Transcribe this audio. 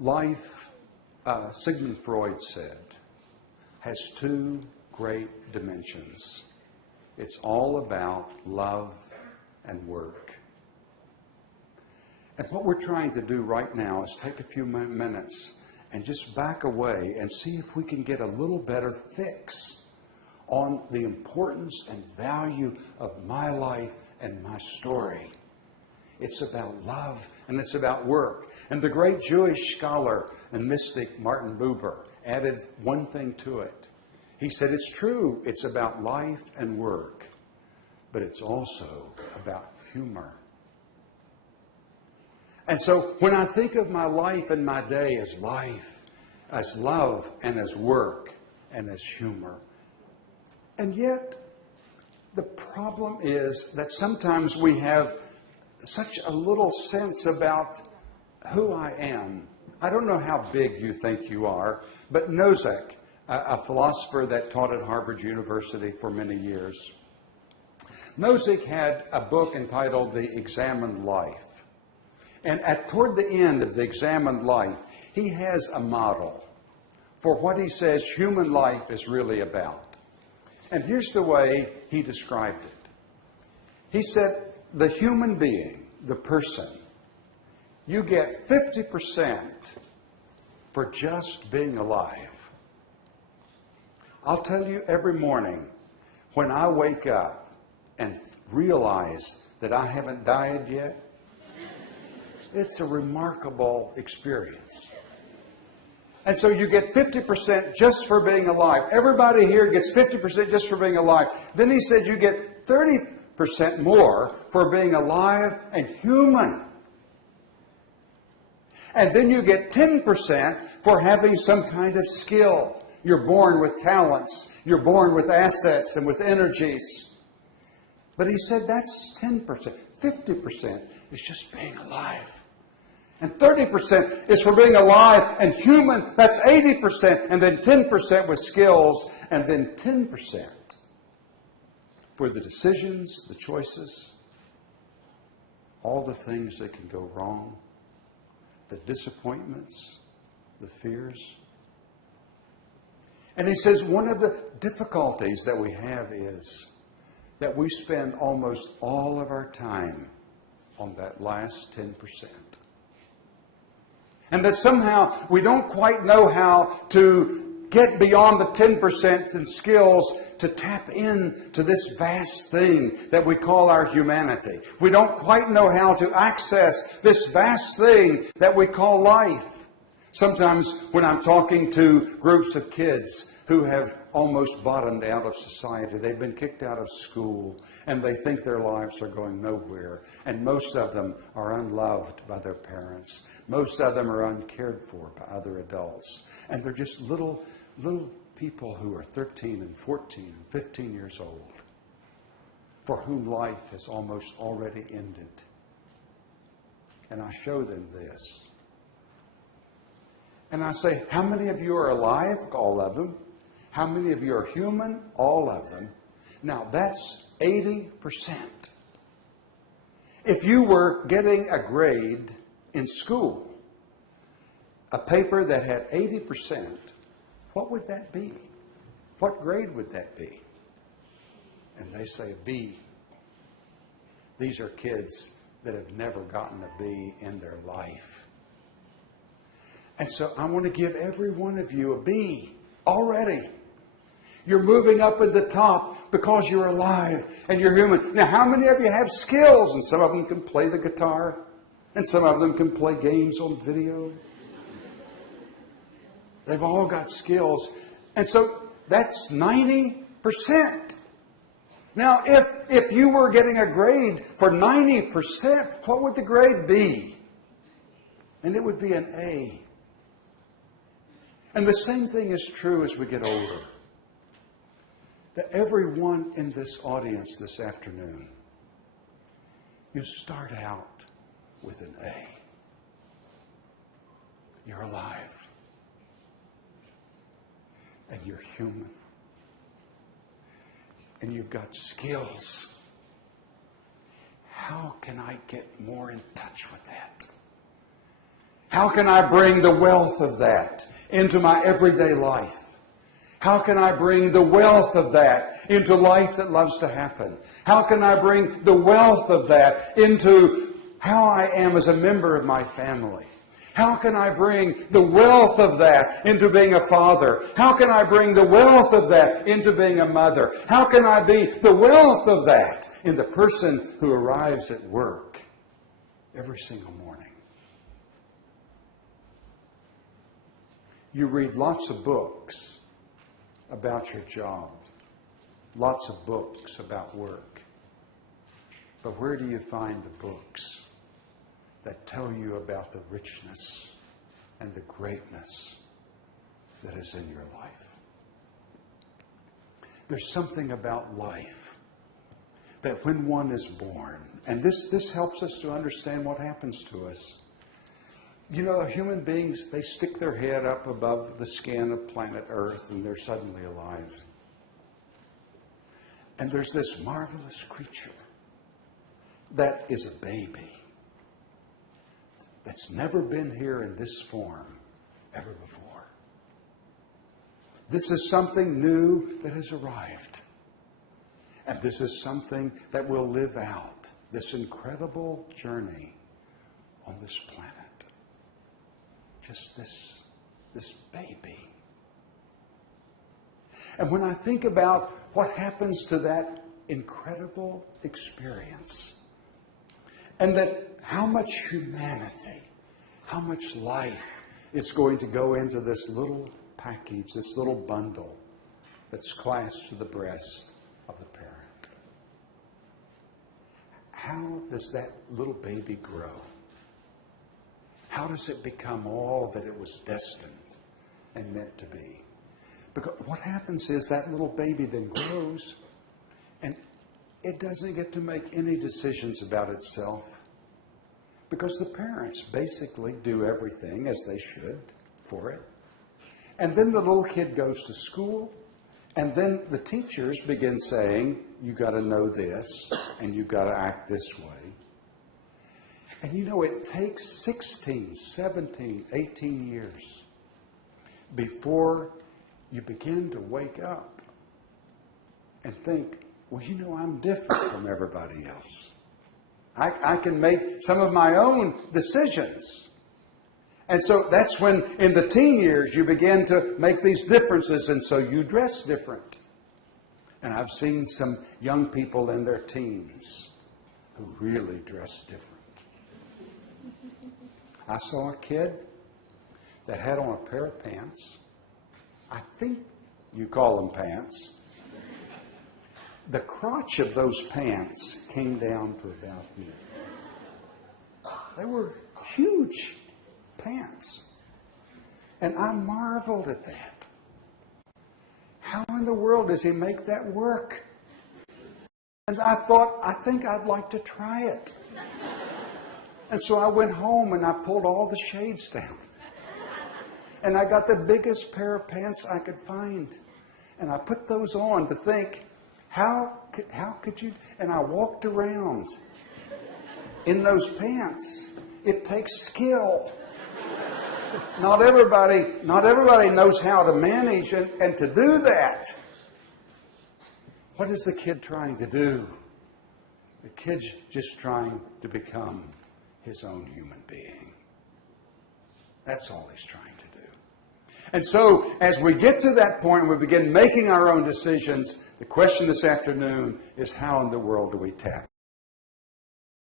Life, Sigmund Freud said, has two great dimensions. It's all about love and work. And what we're trying to do right now is take a few minutes and just back away and see if we can get a little better fix on the importance and value of my life and my story. It's about love and it's about work. And the great Jewish scholar and mystic Martin Buber added one thing to it. He said, it's true, it's about life and work, but it's also about humor. And so when I think of my life and my day as life, as love and as work and as humor, and yet the problem is that sometimes we have such a little sense about who I am. I don't know how big you think you are, but Nozick, a philosopher that taught at Harvard University for many years, Nozick had a book entitled The Examined Life. And toward the end of The Examined Life, he has a model for what he says human life is really about. And here's the way he described it. He said, the human being, the person, you get 50% for just being alive. I'll tell you, every morning when I wake up and realize that I haven't died yet, it's a remarkable experience. And so you get 50% just for being alive. Everybody here gets 50% just for being alive. Then he said you get 30% more for being alive and human. And then you get 10% for having some kind of skill. You're born with talents. You're born with assets and with energies. But he said that's 10%. 50% is just being alive. And 30% is for being alive and human. That's 80%. And then 10% with skills. And then 10% for the decisions, the choices, all the things that can go wrong, the disappointments, the fears. And he says one of the difficulties that we have is that we spend almost all of our time on that last 10%. And that somehow we don't quite know how to get beyond the 10% in skills to tap into this vast thing that we call our humanity. We don't quite know how to access this vast thing that we call life. Sometimes when I'm talking to groups of kids who have almost bottomed out of society, they've been kicked out of school, and they think their lives are going nowhere. And most of them are unloved by their parents. Most of them are uncared for by other adults. And they're just little people who are 13 and 14 and 15 years old, for whom life has almost already ended. And I show them this. And I say, how many of you are alive? All of them. How many of you are human? All of them. Now, that's 80%. If you were getting a grade in school, a paper that had 80%, what would that be? What grade would that be? And they say B. These are kids that have never gotten a B in their life. And so I want to give every one of you a B already. You're moving up at the top because you're alive and you're human. Now, how many of you have skills? And some of them can play the guitar, and some of them can play games on video. They've all got skills. And so that's 90%. Now, if you were getting a grade for 90%, what would the grade be? And it would be an A. And the same thing is true as we get older. That everyone in this audience this afternoon, you start out with an A. You're alive. And you're human. And you've got skills. How can I get more in touch with that? How can I bring the wealth of that into my everyday life? How can I bring the wealth of that into life that loves to happen? How can I bring the wealth of that into how I am as a member of my family? How can I bring the wealth of that into being a father? How can I bring the wealth of that into being a mother? How can I be the wealth of that in the person who arrives at work every single morning? You read lots of books about your job, lots of books about work. But where do you find the books that tell you about the richness and the greatness that is in your life? There's something about life that when one is born, and this helps us to understand what happens to us. You know, human beings, they stick their head up above the skin of planet Earth and they're suddenly alive. And there's this marvelous creature that is a baby that's never been here in this form ever before. This is something new that has arrived. And this is something that will live out this incredible journey on this planet. Just this baby. And when I think about what happens to that incredible experience, and that how much humanity, how much life is going to go into this little package, this little bundle that's clasped to the breast of the parent. How does that little baby grow? How does it become all that it was destined and meant to be? Because what happens is that little baby then grows and it doesn't get to make any decisions about itself because the parents basically do everything as they should for it. And then the little kid goes to school and then the teachers begin saying, you got to know this and you got to act this way. And you know, it takes 16, 17, 18 years before you begin to wake up and think, well, you know, I'm different from everybody else. I can make some of my own decisions. And so that's when, in the teen years, you begin to make these differences, and so you dress different. And I've seen some young people in their teens who really dress different. I saw a kid that had on a pair of pants. I think you call them pants. The crotch of those pants came down to about here. They were huge pants. And I marveled at that. How in the world does he make that work? And I thought, I think I'd like to try it. And so I went home and I pulled all the shades down. And I got the biggest pair of pants I could find. And I put those on to think, how could you? And I walked around in those pants. It takes skill. Not everybody knows how to manage and to do that. What is the kid trying to do? The kid's just trying to become his own human being. That's all he's trying to do. And so, as we get to that point and we begin making our own decisions, the question this afternoon is, how in the world do we tap